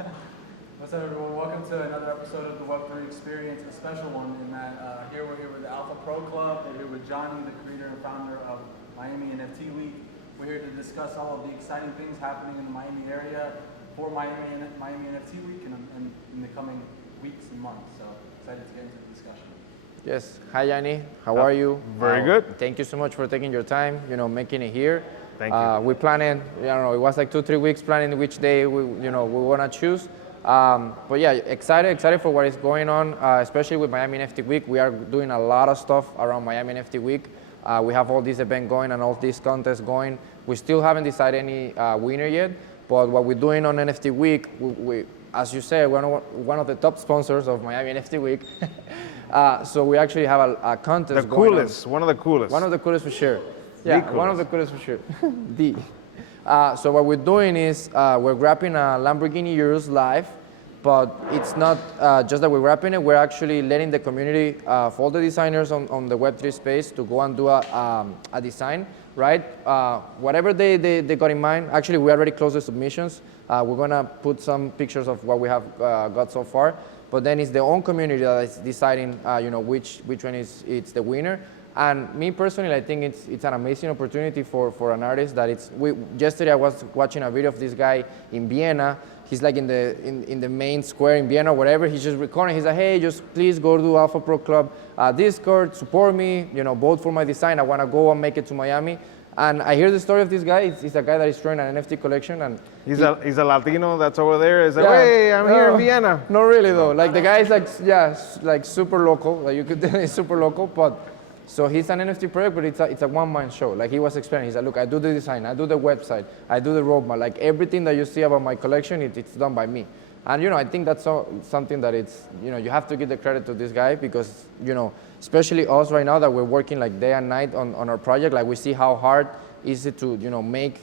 What's up, everyone? Welcome to another episode of the Web3 Experience, a special one in that we're here with the Alpha Pro Club. We're here with Johnny, the creator and founder of Miami NFT Week. We're here to discuss all of the exciting things happening in the Miami area for Miami NFT Week and in the coming weeks and months. So excited to get into the discussion. Yes. Hi, Yanni. How are you? Very good. Thank you so much for taking your time, making it here. Thank you. We planning, it was like 2-3 weeks planning which day we want to choose. But yeah, excited for what is going on, especially with Miami NFT Week. We are doing a lot of stuff around Miami NFT Week. We have all these events going and all these contests going. We still haven't decided any winner yet, but what we're doing on NFT Week, we as you said, we're one of the top sponsors of Miami NFT Week. So we actually have a contest going on. One of the coolest. One of the coolest for sure. Yeah, one of the coolest for sure. So what we're doing is we're wrapping a Lamborghini Urus live, but it's not just that we're wrapping it, we're actually letting the community, for all the designers on the Web3 space to go and do a design, right? Whatever they got in mind, actually we already closed the submissions. We're gonna put some pictures of what we have got so far, but then it's the own community that is deciding, which one it's the winner. And me personally, I think it's an amazing opportunity for an artist that yesterday I was watching a video of this guy in Vienna. He's like in the main square in Vienna or whatever. He's just recording. He's like, hey, just please go to Alpha Pro Club Discord, support me, vote for my design. I want to go and make it to Miami. And I hear the story of this guy. It's a guy that is throwing an NFT collection, and he's a Latino that's over there. He's like, hey, I'm here in Vienna. Not really though. Like the guy is like super local. Like you could tell he's super local, but. So he's an NFT project, but it's a one-man show. Like he was explaining, he's like, look, I do the design, I do the website, I do the roadmap. Like everything that you see about my collection, it's done by me. And I think that's something that you have to give the credit to this guy because, especially us right now that we're working like day and night on our project, like we see how hard is it to, make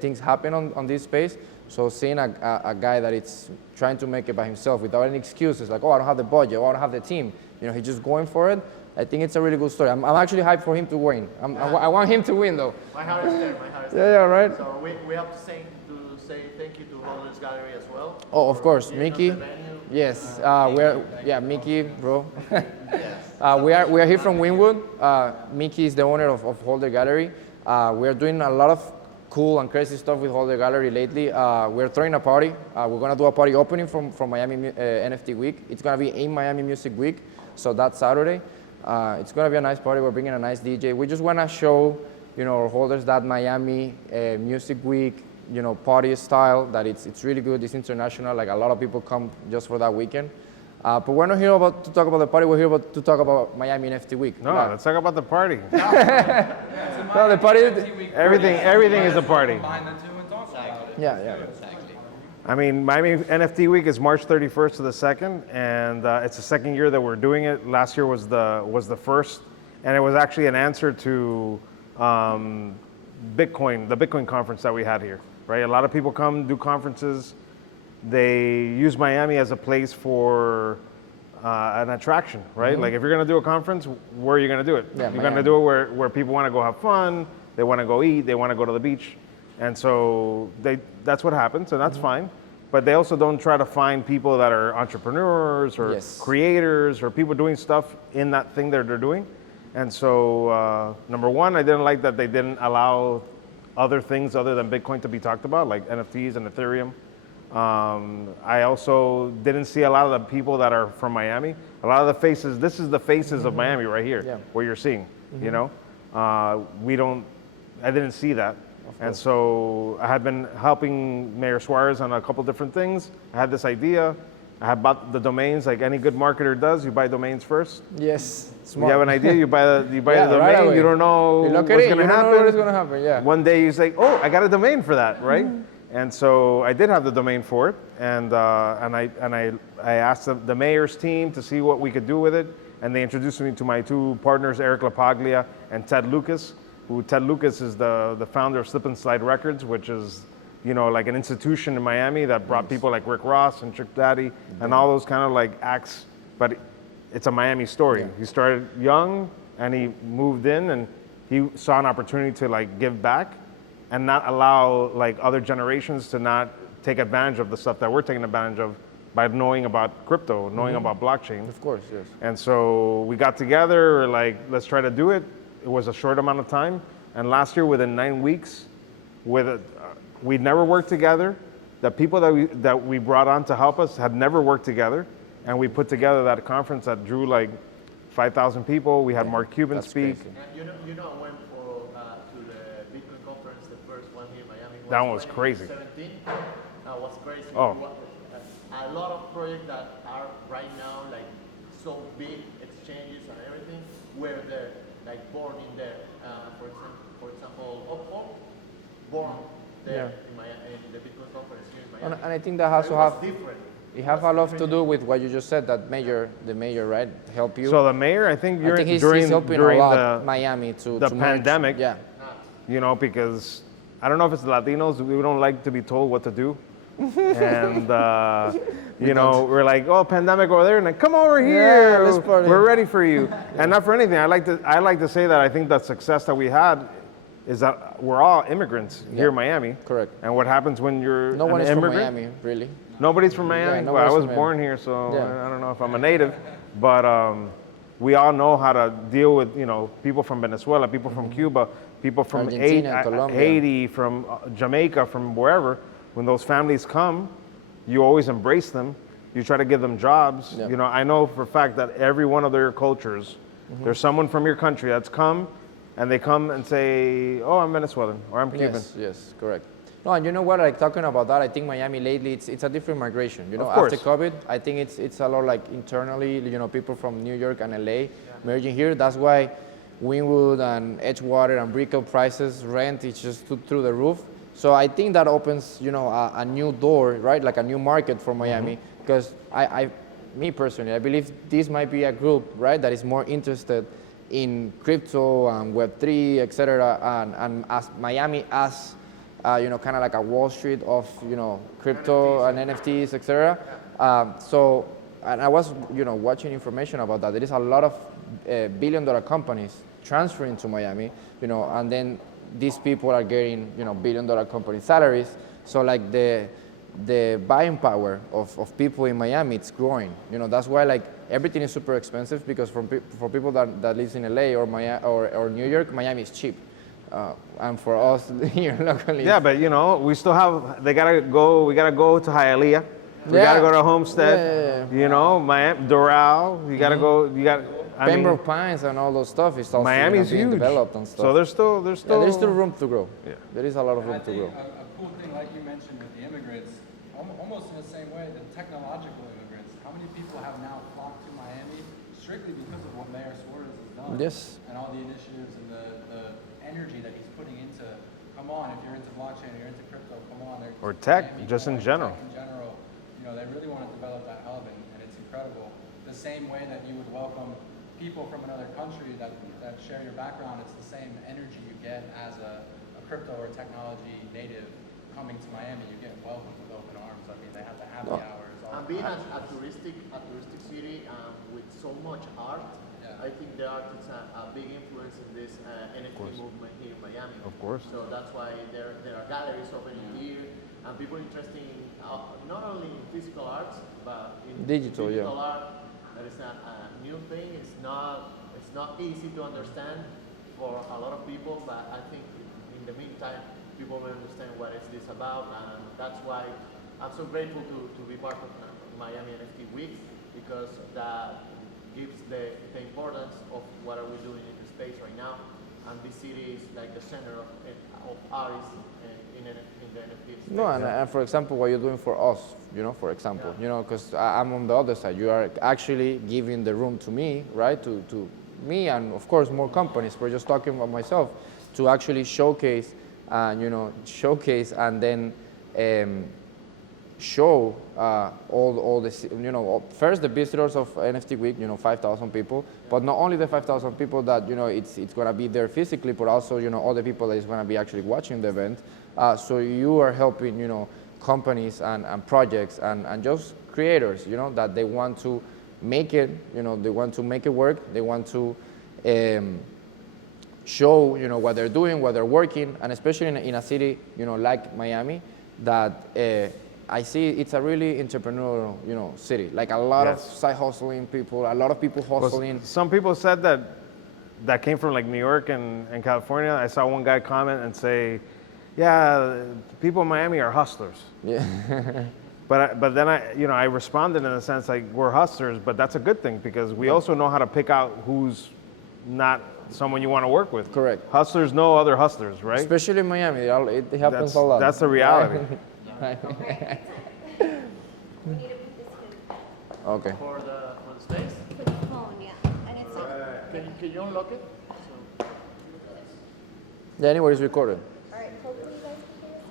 things happen on this space. So seeing a guy that it's trying to make it by himself without any excuses, like, oh, I don't have the budget, oh, I don't have the team, he's just going for it. I think it's a really good story. I'm actually hyped for him to win. I want him to win, though. My heart is there. Yeah, right. So we have to say thank you to HODLER Gallery as well. Oh, of course, Mickey. Yes, Mickey, bro. Yes. We are here from Wynwood. Mickey is the owner of HODLER Gallery. We are doing a lot of cool and crazy stuff with HODLER Gallery lately. We're throwing a party. We're gonna do a party opening from Miami NFT Week. It's gonna be in Miami Music Week, so that's Saturday. It's gonna be a nice party. We're bringing a nice DJ. We just wanna show, our holders that Miami Music Week, party style. That it's really good. It's international. Like a lot of people come just for that weekend. But we're not here to talk about the party. We're here to talk about Miami NFT Week. No, let's talk about the party. No, the party. Everything is a party. Yeah. I mean, Miami NFT Week is March 31st to the 2nd, and it's the second year that we're doing it. Last year was the first, and it was actually an answer to the Bitcoin conference that we had here, right? A lot of people come do conferences. They use Miami as a place for an attraction, right? Mm-hmm. Like if you're gonna do a conference, where are you gonna do it? Yeah, you're gonna do it where people wanna go have fun, they wanna go eat, they wanna go to the beach. And so that's what happens, and that's fine. But they also don't try to find people that are entrepreneurs or creators or people doing stuff in that thing that they're doing. And so, number one, I didn't like that they didn't allow other things other than Bitcoin to be talked about, like NFTs and Ethereum. I also didn't see a lot of the people that are from Miami. A lot of the faces, this is the faces of Miami right here, what you're seeing, I didn't see that. And so I had been helping Mayor Suarez on a couple different things. I had this idea. I had bought the domains like any good marketer does. You buy domains first. Yes, smart. You have an idea, you buy the domain, right, you don't know what's going to happen. What is going to happen, yeah. One day you say, oh, I got a domain for that, right? And so I did have the domain for it. And I asked the mayor's team to see what we could do with it. And they introduced me to my two partners, Eric LaPaglia and Ted Lucas. Ted Lucas is the founder of Slip and Slide Records, which is, like an institution in Miami that brought people like Rick Ross and Trick Daddy and all those kind of like acts. But it's a Miami story. Yeah. He started young and he moved in and he saw an opportunity to like give back and not allow like other generations to not take advantage of the stuff that we're taking advantage of by knowing about crypto, knowing about blockchain. Of course, yes. And so we got together, we're like, let's try to do it. It was a short amount of time. And last year, within 9 weeks, we'd never worked together. The people that we brought on to help us had never worked together. And we put together that conference that drew like 5,000 people. We had Mark Cuban speak. Crazy. And I went to the Bitcoin conference, the first one here in Miami. That one was crazy. 2017. That was crazy. Oh. A lot of projects that are right now like so big, exchanges and everything, were there, like born in there. For example, Oppo, born there in Miami, in the Bitcoin conference here in Miami. And I think that also it have a lot to do with what you just said. That the mayor, right, help you. So the mayor, I think he's helping during a lot Miami to pandemic. Yeah. Because I don't know if it's the Latinos, we don't like to be told what to do. And we're like, oh, pandemic over there, and like, come over here, let's party. We're ready for you. And not for anything, I like to say that I think the success that we had is that we're all immigrants here in Miami. Correct. And what happens when you're No one an is from immigrant? Miami, really. Nobody's from Miami. Yeah, Well, I nobody's was from born Miami. here, so Yeah. I don't know if I'm a native, but we all know how to deal with people from Venezuela, people from Cuba, people from Argentina, Colombia. Haiti, from Jamaica, from wherever. When those families come, you always embrace them. You try to give them jobs. Yeah. I know for a fact that every one of their cultures, there's someone from your country that's come, and they come and say, "Oh, I'm Venezuelan," or "I'm Cuban." Yes, correct. No, and you know what? Like talking about that, I think Miami lately it's a different migration. Of course. After COVID, I think it's a lot like internally. People from New York and LA merging here. That's why Wynwood and Edgewater and Brickell prices, rent is just through the roof. So I think that opens a new door, right? Like a new market for Miami. Because me personally, I believe this might be a group, right, that is more interested in crypto and Web3, etc. And as Miami as kind of like a Wall Street of crypto and NFTs, etc. So, and I was watching information about that. There is a lot of billion-dollar companies transferring to Miami, and then these people are getting billion-dollar company salaries. So like the buying power of people in Miami, it's growing. That's why like everything is super expensive, because for people that lives in LA or Miami or New York, Miami is cheap. And for us here locally. Yeah, but we still have. We gotta go to Hialeah. We gotta go to Homestead. Miami, Doral. You gotta go. Pembroke Pines and all those stuff is also Miami's being huge. developed and stuff. So there's still there's still room to grow. Yeah. There is a lot of room I to think grow. a cool thing, like you mentioned with the immigrants, almost in the same way, the technological immigrants. How many people have now flocked to Miami strictly because of what Mayor Suarez has done? Yes. And all the initiatives and the energy that he's putting into, come on, if you're into blockchain, you're into crypto, come on. Or tech, just in general. Tech in general, they really want to develop that hub, and it's incredible. The same way that you would welcome people from another country that share your background, it's the same energy you get as a crypto or technology native coming to Miami. You get welcomed with open arms. I mean, they have the happy hours. And being a touristic city with so much art, I think the art is a big influence in this NFT movement here in Miami. Of course. So that's why there are galleries opening here, and people interested in not only in physical arts, but in Digital art. That is a new thing. It's not easy to understand for a lot of people, but I think in the meantime, people will understand what is this about, and that's why I'm so grateful to be part of Miami NFT Week, because that gives the importance of what are we doing in the space right now, and this city is like the center of artists in the NFT space. No, and for example, what you're doing for us, for example, because I'm on the other side. You are actually giving the room to me, right? To me, and of course more companies. We're just talking about myself, to actually showcase, and then show all the first the visitors of NFT Week, 5,000 people, but not only the 5,000 people that it's gonna be there physically, but also all the people that is gonna be actually watching the event. So you are helping companies and projects and just creators, that they want to make it, they want to make it work, they want to show what they're doing, what they're working, and especially in a city like Miami, that I see it's a really entrepreneurial, city. Like a lot of side hustling people, a lot of people hustling. Some people said that came from like New York and California. I saw one guy comment and say, yeah, people in Miami are hustlers. Yeah. But then I responded in the sense like we're hustlers, but that's a good thing because we also know how to pick out who's not someone you want to work with. Correct. Hustlers know other hustlers, right? Especially in Miami, it happens a lot. That's the reality. Right. We need to put this in. Okay. For the space. Put the phone, yeah. And it's like, Can you unlock it? So, Yeah, anyway, it's recorded. all right, hopefully you guys can hear us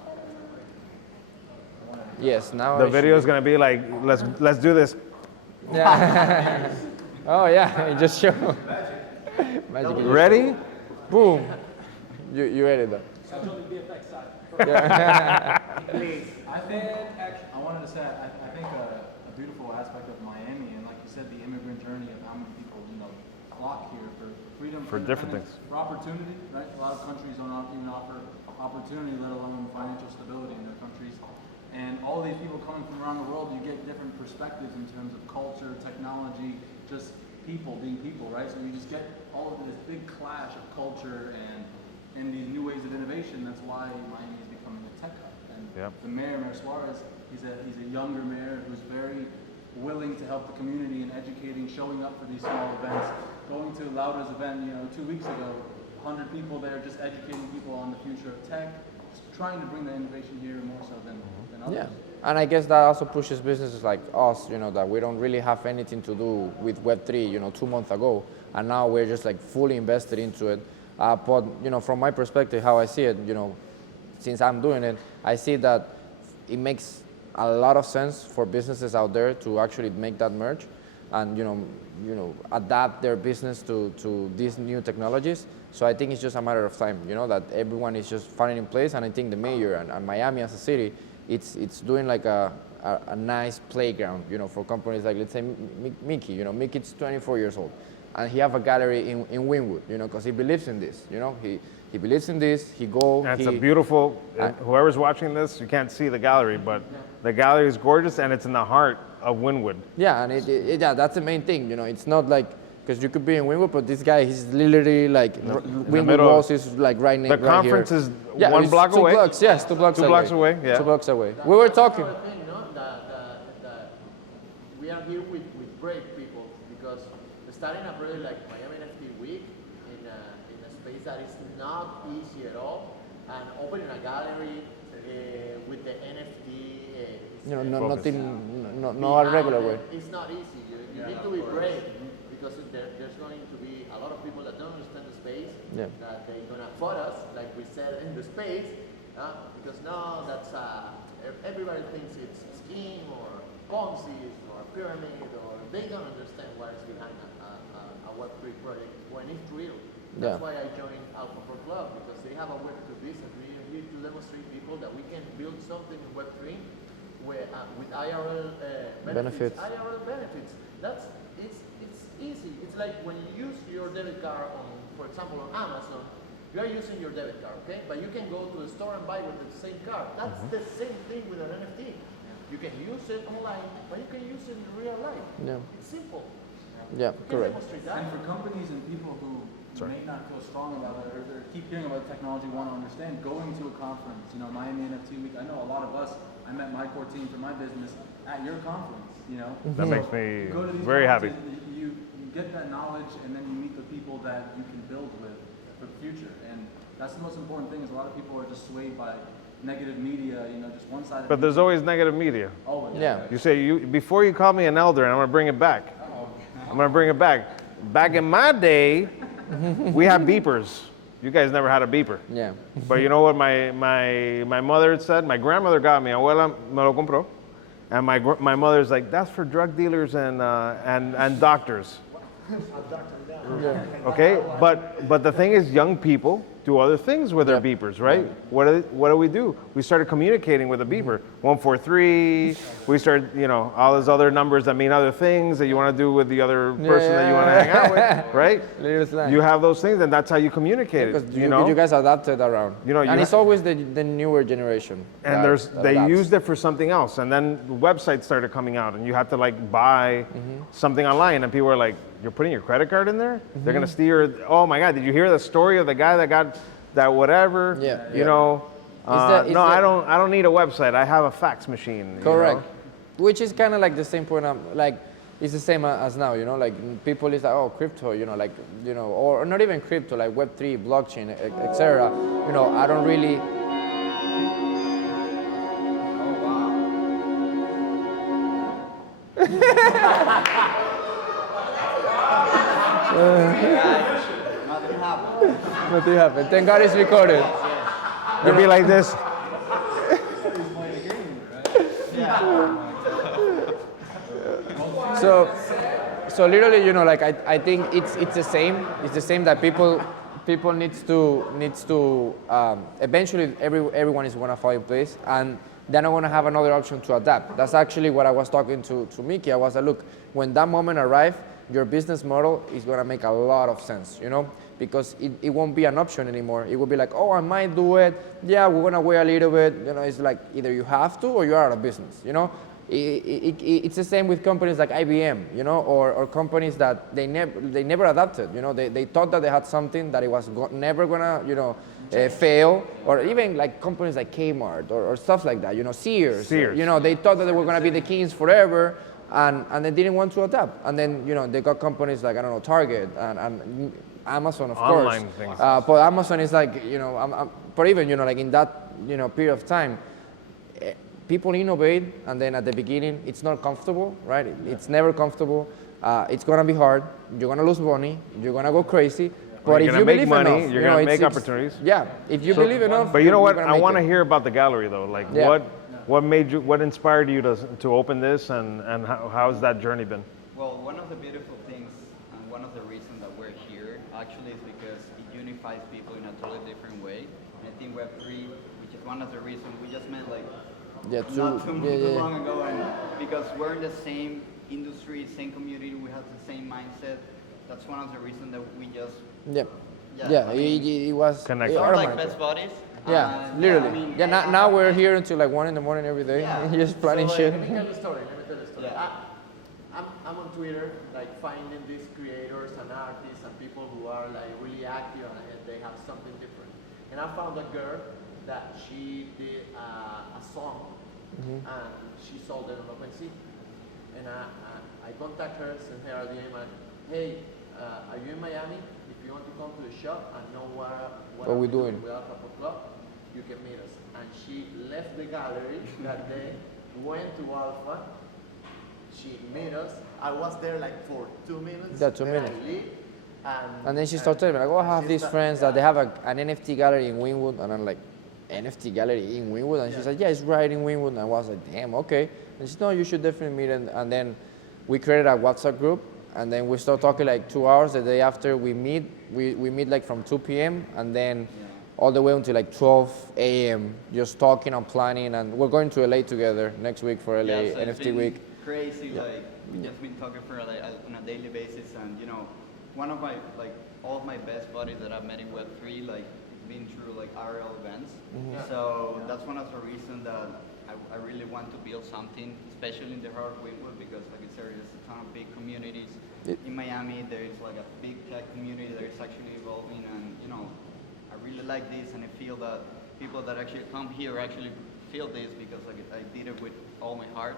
better now. Yes, now The I video is should- gonna be like, let's do this. Yeah. Oh yeah, it just show. Magic. it just Ready? show. Boom. You edit that. I wanted to say, I think a beautiful aspect of Miami, and like you said, the immigrant journey of how many people, flock here for freedom, For different independence, for opportunity, right? A lot of countries don't even offer opportunity, let alone financial stability in their countries. And all these people coming from around the world, you get different perspectives in terms of culture, technology, just people being people, right? So you just get all of this big clash of culture and these new ways of innovation. That's why Miami is becoming a tech hub. And Yep. the mayor, Mayor Suarez, he's a younger mayor who's very willing to help the community in educating, showing up for these small events. Going to Lauda's event, 2 weeks ago, 100 people there just educating people on the future of tech, just trying to bring the innovation here more so than others. Yeah, and I guess that also pushes businesses like us, that we don't really have anything to do with Web3, 2 months ago, and now we're just like fully invested into it. But from my perspective, how I see it, since I'm doing it, I see that it makes a lot of sense for businesses out there to actually make that merge, and adapt their business to these new technologies. So I think it's just a matter of time, that everyone is just finding in place, and I think the mayor and Miami as a city, it's doing like a nice playground, for companies like, let's say, Mickey. Mickey's 24 years old, and he have a gallery in Wynwood, because he believes in this, he believes in this, he go. And it's a beautiful, whoever's watching this, you can't see the gallery, but the gallery is gorgeous and it's in the heart of Wynwood. Yeah, and yeah, that's the main thing, it's not like, because you could be in Wynwood, but this guy, he's literally like, Wynwood Walls is like right next. The conference is yeah, one it's block 2 away. blocks, yes, 2 blocks 2 away. blocks away, yeah. 2 blocks away. We were talking. Another thing, that we are here with brave people because starting a project like Miami NFT Week in a space that is not easy at all, and opening a gallery with the NFT. No a regular way. It's not easy. You need to be brave because there's going to be a lot of people that don't understand the space, that they're going to afford us, like we said, in the space, because now that's everybody thinks it's a scheme or Ponzi or a pyramid, or they don't understand what is behind a Web3 project when it's real. That's why I joined Alpha Pro Club, because they have a Web2 business. We need to demonstrate people that we can build something in Web3 with IRL benefits. IRL benefits. It's easy. It's like when you use your debit card on, for example, on Amazon, you are using your debit card, okay? But you can go to the store and buy with the same card. That's the same thing with an NFT. You can use it online, but you can use it in real life. Yeah. It's simple. Yeah, correct. And for companies and people who may not feel strong about it or keep hearing about technology, want to understand, going to a conference, Miami NFT Week, I know a lot of us, I met my core team for my business at your conference, That makes me You go to these very happy. conferences, You get that knowledge, and then you meet the people that you can build with for the future. And that's the most important thing, is a lot of people are just swayed by negative media, just one side of But there's always negative media. always. Yeah. You say, before you call me an elder, and I'm gonna bring it back. I'm gonna bring it back. Back in my day, we had beepers. You guys never had a beeper. Yeah. But you know what my mother said? My grandmother got me, abuela me lo compró. And my mother's like, that's for drug dealers and doctors. Okay, but the thing is, young people do other things with their beepers, right? What do we do? We started communicating with a beeper. 143. We started, you know, all those other numbers that mean other things that you want to do with the other person that you want to hang out with, right? You have those things, and that's how you communicate. Because you know, you guys adapted around. You know, and it's always the newer generation. And they used it for something else, and then websites started coming out, and you had to like buy something online, and people were like, "You're putting your credit card in there? They're gonna steal your." Oh my God! Did you hear the story of the guy that got that whatever? You know. No, I don't need a website. I have a fax machine. Correct. You know? Which is kind of like the same point. Like, it's the same as now. You know, like people is like, oh, crypto. You know, like or not even crypto, like Web3, blockchain, etc. You know, I don't really. Nothing happened. Thank God it's recorded. It'd be like this. So literally, you know, like I think it's the same. It's the same that people needs to eventually everyone is gonna fall in place, and they're not gonna have another option to adapt. That's actually what I was talking to Mickey. I was like, look, when that moment arrives, your business model is gonna make a lot of sense, you know, because it won't be an option anymore. It will be like, oh, I might do it. Yeah, we're gonna wait a little bit. You know, it's like either you have to or you're out of business, you know. It's the same with companies like IBM, you know, or companies that they never adapted. You know, they thought that they had something that it was never gonna, you know, fail, or even like companies like Kmart or stuff like that. You know, Sears. You know, they thought that they were gonna be the kings forever, and they didn't want to adapt. And then, you know, they got companies like, I don't know, Target and Amazon, of Online course. things. But Amazon is like, you know, but even, you know, like in that, you know, period of time, people innovate, and then at the beginning, it's not comfortable, right? It's never comfortable. It's gonna be hard. You're gonna lose money. You're gonna go crazy. But if you believe money, enough, you're gonna make opportunities. Yeah, if you believe enough. But you know what? I want to hear about the gallery though. Like, what inspired you to open this, and how's that journey been? Well, one of the beautiful things, and one of the reasons that we're here, actually, is because it unifies people in a totally different way. And I think Web3, which is one of the reasons we just met like not too long ago, and because we're in the same industry, same community, we have the same mindset. That's one of the reasons that we just it was connected. We're like best buddies. Yeah, literally. Now we're here until like 1 in the morning every day, just planning shit. Let me tell the story. I'm on Twitter, like finding these creators and artists and people who are like really active and they have something different. And I found a girl that she did a song and she sold it on OpenSea. And I contact her, send her a DM, and hey, are you in Miami? If you want to come to the shop and know what we're doing with Alpha Pro Club, you can meet us. And she left the gallery that day, went to Alpha. She met us. I was there like for 2 minutes. Yeah, 2 minutes. I leave, and then she started telling me, like, oh, I have these friends that they have an NFT gallery in Wynwood. And I'm like, NFT gallery in Wynwood? And she said, yeah, it's right in Wynwood. And I was like, damn, okay. And she said, no, you should definitely meet. And then we created a WhatsApp group. And then we start talking like 2 hours. The day after we meet like from 2 p.m. and then all the way until like 12 a.m. just talking and planning. And we're going to LA together next week for LA so NFT week. Crazy, like we just been talking for like on a daily basis, and you know, one of my like all of my best buddies that I've met in Web3, like been through like RL events. So that's one of the reasons that I really want to build something, especially in the heart of Wynwood, because like I said, there's a ton of big communities. In Miami, there is like a big tech community that is actually evolving, and you know, I really like this, and I feel that people that actually come here actually feel this, because like I did it with all my heart.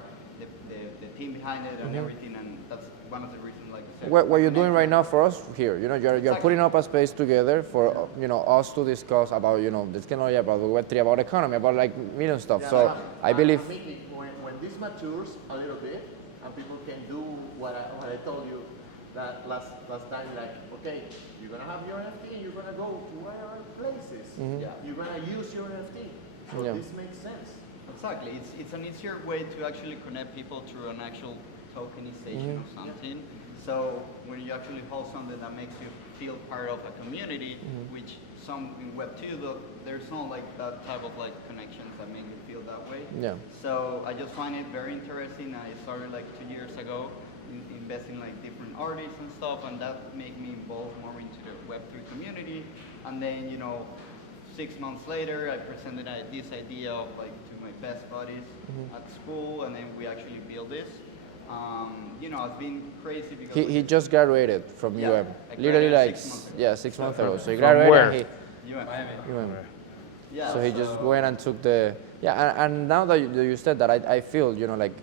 The team behind it and everything, and that's one of the reasons, like I said. What you're doing right now for us here, you know, you're putting up a space together for you know us to discuss about this technology, about Web3, about economy, about like million stuff. So I believe when this matures a little bit and people can do what I told you that last time, like okay, you're gonna have your NFT and you're gonna go to whatever places. You're gonna use your NFT. So this makes sense. Exactly, it's an easier way to actually connect people through an actual tokenization of something. So when you actually hold something that makes you feel part of a community, which some in Web2, there's no like that type of like connections that make you feel that way. Yeah. So I just find it very interesting. I started like 2 years ago investing like different artists and stuff, and that made me involved more into the Web3 community. And then, you know, 6 months later, I presented this idea of like to my best buddies at school, and then we actually built this. You know, it's been crazy because He just graduated from Yeah, UM. I Literally graduated like 6 months ago. 6 months ago. So he From graduated where? and you went. UM. Yeah, So he just went and took the and now that you said that, I feel, you know, like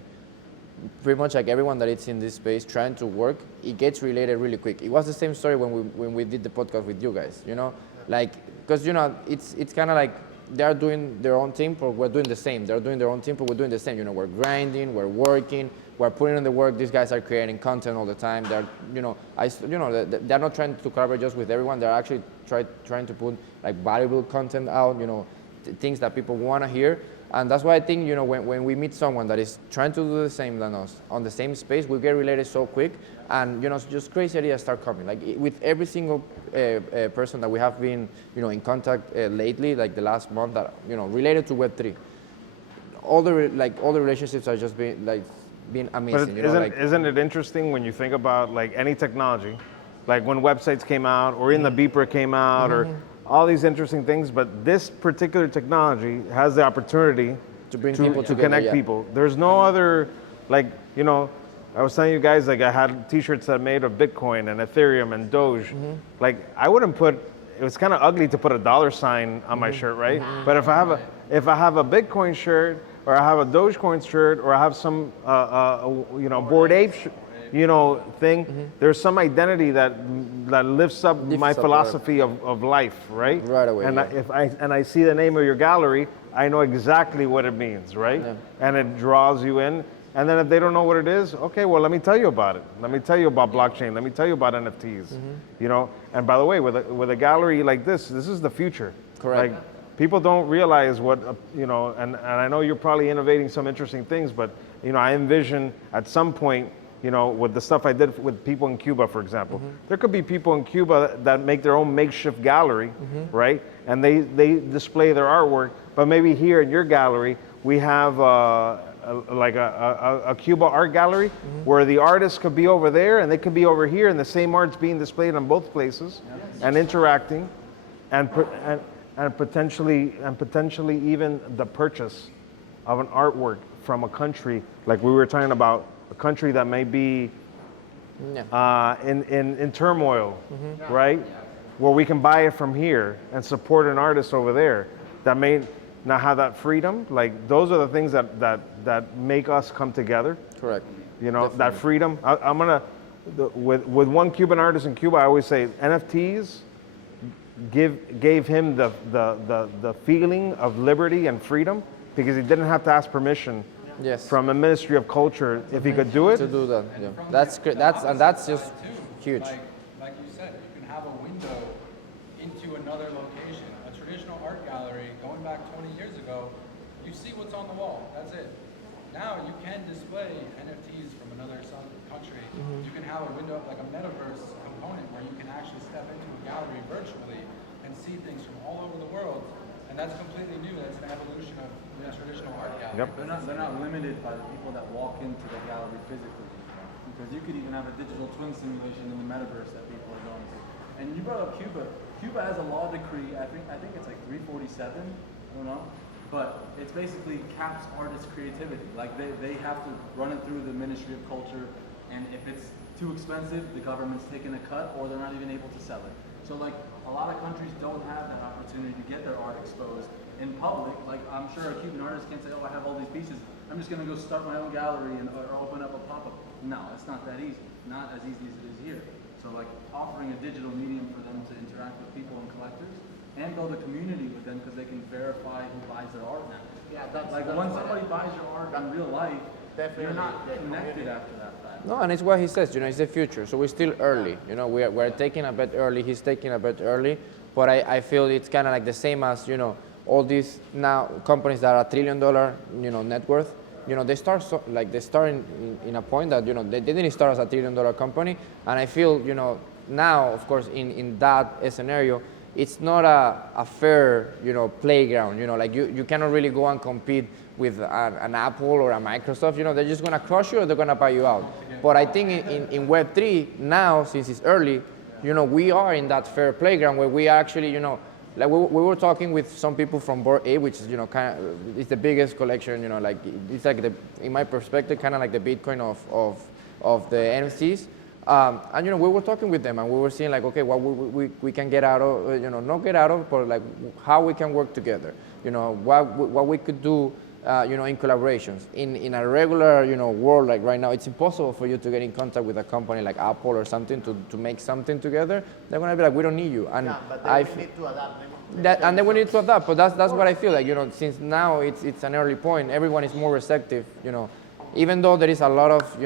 pretty much like everyone that is in this space trying to work, it gets related really quick. It was the same story when we did the podcast with you guys, you know, like because you know it's kind of like they are doing their own thing, but we're doing the same. They're doing their own thing, but we're doing the same. You know, we're grinding, we're working, we're putting in the work. These guys are creating content all the time. They're, you know, they're not trying to collaborate just with everyone. They're actually trying to put like valuable content out. You know, things that people want to hear. And that's why I think, you know, when we meet someone that is trying to do the same than us on the same space, we get related so quick, and you know, just crazy ideas start coming. Like with every single person that we have been, you know, in contact lately, like the last month, that you know, related to Web3, all the relationships are just been amazing. But You know, isn't it interesting when you think about like any technology, like when websites came out, or in the beeper came out, or all these interesting things, but this particular technology has the opportunity to bring people to together, connect yeah. people. There's no other, like, you know, I was telling you guys, like I had t-shirts that made of Bitcoin and Ethereum and Doge. Like I wouldn't put, it was kind of ugly to put a dollar sign on my shirt, right? But if I have a Bitcoin shirt, or I have a Dogecoin shirt, or I have some, you know, Bored Ape, you know, thing. There's some identity that lifts up my philosophy of life, right? Right away. And Yeah. I see the name of your gallery, I know exactly what it means, right? Yeah. And it draws you in. And then if they don't know what it is, okay, well, let me tell you about it. Let me tell you about blockchain. Let me tell you about NFTs. You know. And by the way, with a gallery like this is the future. Correct. Like, people don't realize what, you know, and I know you're probably innovating some interesting things, but, you know, I envision at some point, you know, with the stuff I did with people in Cuba, for example, there could be people in Cuba that make their own makeshift gallery, right? And they display their artwork, but maybe here in your gallery, we have like a Cuba art gallery where the artists could be over there and they could be over here, and the same art's being displayed in both places and interacting, and potentially even the purchase of an artwork from a country, like we were talking about, a country that may be in turmoil, right? Where we can buy it from here and support an artist over there that may not have that freedom. Like, those are the things that make us come together. Correct. You know, Definitely. that freedom. With one Cuban artist in Cuba, I always say NFTs gave him the feeling of liberty and freedom, because he didn't have to ask permission from a Ministry of Culture if he could do it. To do that, yeah. That's great. That's just huge. Like you said, you can have a window into another location. A traditional art gallery, going back 20 years ago, you see what's on the wall. That's it. Now you can display NFTs from another country. You can have a window, like a metaverse component, where you can actually step into a gallery virtually and see things from all over the world. And that's completely new. That's an evolution of the traditional art gallery. Yep. They're not limited by the people that walk into the gallery physically. Because you could even have a digital twin simulation in the metaverse that people are going to. And you brought up Cuba. Cuba has a law decree, I think it's like 347, I don't know. But it's basically caps artists' creativity. Like they have to run it through the Ministry of Culture, and if it's too expensive, the government's taking a cut, or they're not even able to sell it. So like a lot of countries don't have that opportunity to get their art exposed in public. Like I'm sure a Cuban artist can't say, oh, I have all these pieces, I'm just gonna go start my own gallery or open up a pop-up. No, it's not that easy. Not as easy as it is here. So like offering a digital medium for them to interact with people and collectors and build a community with them, because they can verify who buys their art now. Yeah, that's Like when somebody buys your art in real life, you're not connected after that fact. No, and it's what he says, you know, it's the future. So we're still early. You know, we're taking a bit early, he's taking a bit early, but I feel it's kind of like the same as, you know, all these now companies that are $1 trillion, you know, net worth. they start in a point that they didn't start as a $1 trillion company, and I feel now, of course, in that scenario, it's not a fair playground. Like you cannot really go and compete with an Apple or a Microsoft. They're just gonna crush you or they're gonna buy you out. But I think in Web3 now, since it's early, we are in that fair playground where we actually like we were talking with some people from Board A, which is it's the biggest collection. Like it's like in my perspective, kind of like the Bitcoin of the NFTs. And we were talking with them and we were seeing like, okay, what we can get out of, not get out of, but like how we can work together. What we could do, in collaborations. In a regular, world like right now, it's impossible for you to get in contact with a company like Apple or something to make something together. They're gonna be like, we don't need you. And yeah, but they will need to adapt. And then we need to adapt. But that's what I feel like. Since now it's an early point, everyone is more receptive. Even though there is a lot of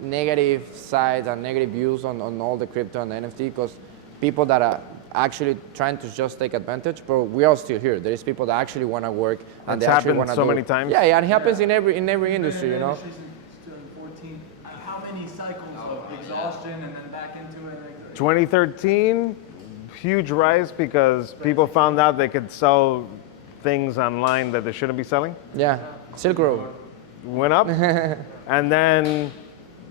negative sides and negative views on all the crypto and the NFT, because people that are actually trying to just take advantage, but we are still here. There is people that actually want to work and It's they actually happened want to so many times. Yeah, and it happens in every industry, Yeah, industries in 2014. How many cycles of exhaustion and then back into it? 2013, huge rise because people found out they could sell things online that they shouldn't be selling. Yeah, Silk Road. Went up, and then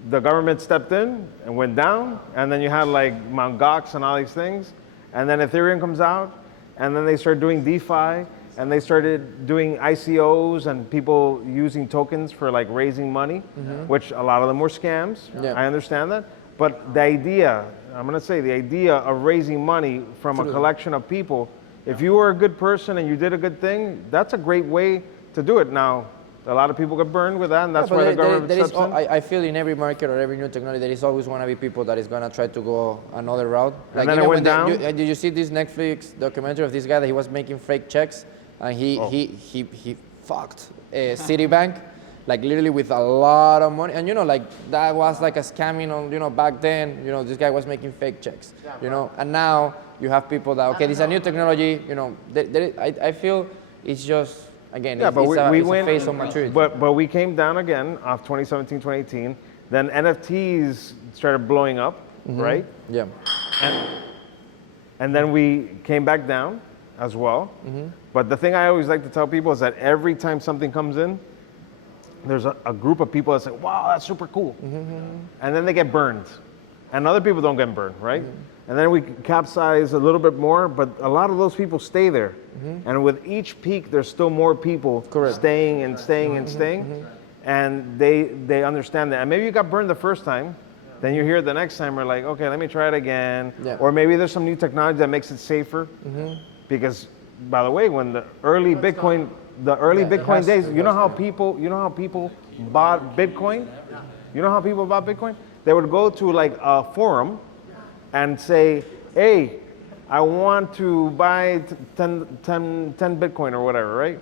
the government stepped in and went down, and then you had like Mt. Gox and all these things, and then Ethereum comes out, and then they started doing DeFi, and they started doing ICOs and people using tokens for like raising money, which a lot of them were scams. Yeah. I understand that, but the idea, I'm gonna say the idea of raising money from a collection of people, if you were a good person and you did a good thing, that's a great way to do it. Now, a lot of people get burned with that, and that's why the government steps in. I feel in every market or every new technology, there is always want to be people that is going to try to go another route. And then it went down? Did you see this Netflix documentary of this guy that he was making fake checks, and he fucked Citibank, like literally with a lot of money, and like that was like a scamming on back then. This guy was making fake checks, and now you have people that this is a new technology. I feel it's just. Again, yeah, but we it's went, a phase of maturity. but we came down again off 2017, 2018. Then NFTs started blowing up, right? Yeah. And then we came back down as well. But the thing I always like to tell people is that every time something comes in, there's a group of people that say, wow, that's super cool. And then they get burned. And other people don't get burned, right? And then we capsize a little bit more, but a lot of those people stay there. And with each peak, there's still more people staying and staying and staying. And they understand that. And maybe you got burned the first time, then you hear it the next time, we're like, okay, let me try it again. Yeah. Or maybe there's some new technology that makes it safer. Because, by the way, when the early Bitcoin days, you know how people bought Bitcoin? You know how people bought Bitcoin? They would go to like a forum and say, hey, I want to buy 10 Bitcoin or whatever, right?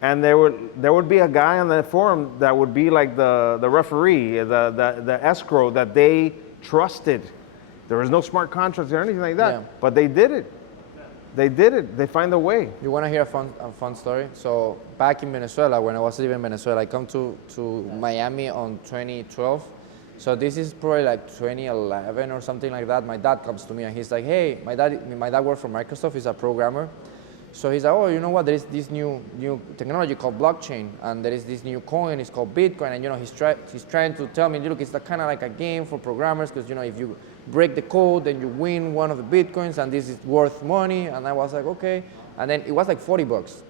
And there would be a guy on the forum that would be like the referee, the escrow that they trusted. There was no smart contracts or anything like that, but they did it. They did it. They find a way. You want to hear a fun story? So back in Venezuela, when I was living in Venezuela, I come to Miami on 2012. So this is probably like 2011 or something like that. My dad comes to me and he's like, hey, my dad works for Microsoft, he's a programmer. So he's like, oh, you know what, there is this new technology called blockchain, and there is this new coin, it's called Bitcoin, and he's trying to tell me, look, it's kind of like a game for programmers, because if you break the code, then you win one of the Bitcoins, and this is worth money. And I was like, okay. And then it was like $40.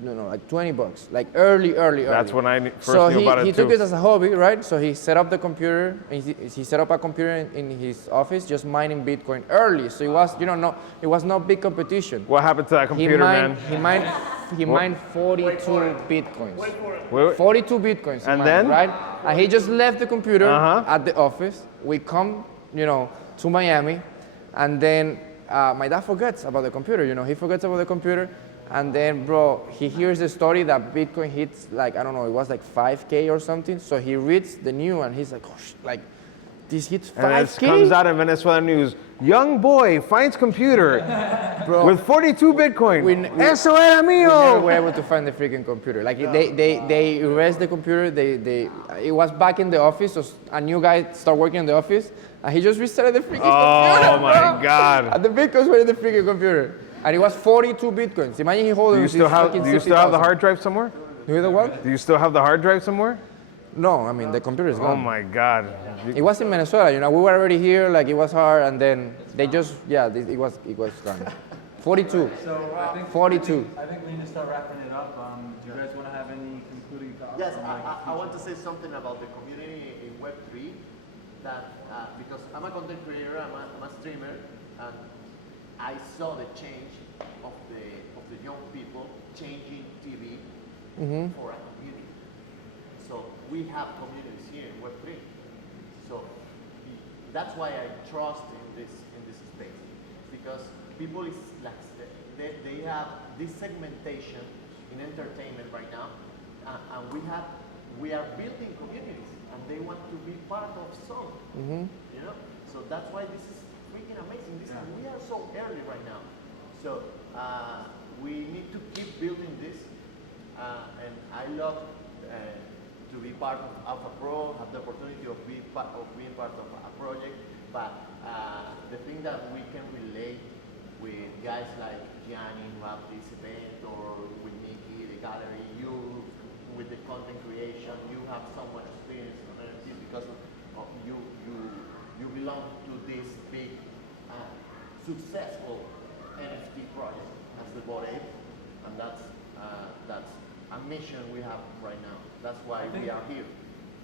No, like $20, like early. That's when I first knew about it too. So he took it as a hobby, right? So he set up the computer, he set up a computer in his office, just mining Bitcoin early. So it was, it was not big competition. What happened to that computer, man? He mined 42 Bitcoins. Wait. 42 Bitcoins. And then? Right? And he just left the computer at the office. We come, to Miami, and then my dad forgets about the computer. He forgets about the computer. And then, bro, he hears the story that Bitcoin hits like, I don't know, it was like 5K or something. So he reads the news and he's like, oh, This hits And it 5K? comes out in Venezuelan news. Young boy finds computer with 42 Bitcoin. Eso era We never mío. were able to find the freaking computer. Like they erased the computer. It was back in the office. So a new guy started working in the office, and he just restarted the freaking computer. Oh my bro. God. And the bitcoins were in the freaking computer, and it was 42 bitcoins. Imagine he holding. Do you still have the hard drive somewhere? Do you know what? Do you still have the hard drive somewhere? No, I mean the computer is Oh gone. my God. It was in Venezuela. You know, we were already here. Like it was hard, and then they just it was gone. 42. So I think 42. I think we need to start wrapping it up. Do you guys want to have any concluding thoughts? Yes, on, like, I want to say something about the community in Web3. That because I'm a content creator, I'm a streamer, and I saw the change of the young people changing TV for a community. So we have communities here in Web3. So that's why I trust in this space, because people is like they have this segmentation in entertainment right now, and we are building communities, and they want to be part of some. You know, so that's why this is freaking amazing. We are so early right now, so we need to keep building this, and I love to be part of Alpha Pro, have the opportunity of being part of a project, but the thing that we can relate with guys like Gianni who have this event, or with Nikki, the gallery, you with the content creation, you have so much experience on NFT because of you belong to this big successful NFT project as the Bored Ape, and that's a mission we have right now. That's why we are here.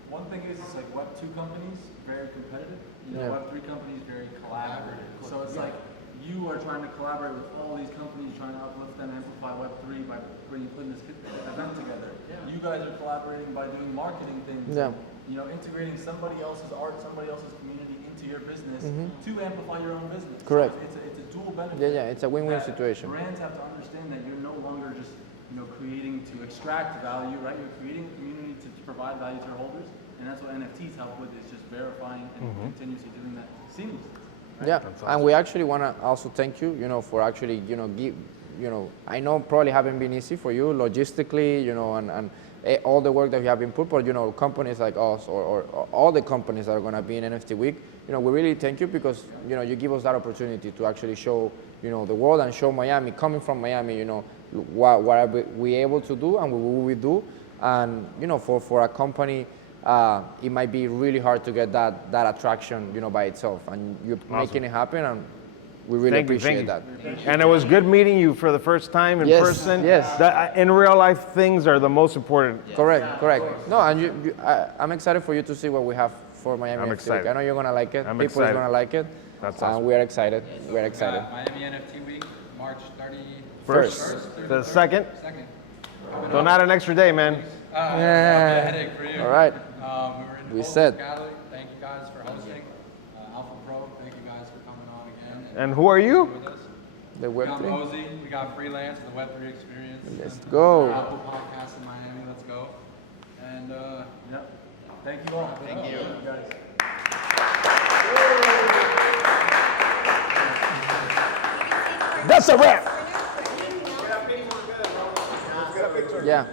One thing is, it's like Web2 companies, very competitive. You know, Web3 companies, very collaborative. So it's like you are trying to collaborate with all these companies, trying to uplift them, amplify Web3 by putting this event together. You guys are collaborating by doing marketing things. You know, integrating somebody else's art, somebody else's community into your business to amplify your own business. Correct. So it's a dual benefit. It's a win-win situation. Brands have to understand that you're no longer just creating to extract value, right? You're creating a community to provide value to your holders, and that's what NFTs help with, is just verifying and continuously doing that seamlessly. Right? Yeah, and we actually want to also thank you, for actually, I know probably haven't been easy for you logistically, and all the work that you have been put, but companies like us or all the companies that are going to be in NFT Week, we really thank you because you give us that opportunity to actually show the world and show Miami, coming from Miami, what are we able to do and what we do, and for a company, it might be really hard to get that attraction by itself, and you're making it happen, and we really appreciate that. And it was good meeting you for the first time in person. Yes. In real life, things are the most important. Correct. No, and I'm excited for you to see what we have for Miami NFT excited. Week. I know you're gonna like it. I'm People excited. are gonna like it. That's awesome. We're excited. We're excited. Miami NFT Week, March 31st. First, through the second. Second. Don't add an extra day, man. That'll be a headache for you. All right. We We were in said. HODLER Gallery. Thank you guys for hosting. Alpha Pro, thank you guys for coming on again. And who are you? With us. The We got Web3. Mosey, we got Freelance, the Web3 Experience. Let's and go. Apple Podcast in Miami, let's go. And Yep. Thank you all. Thank you. guys. That's a wrap. Yeah.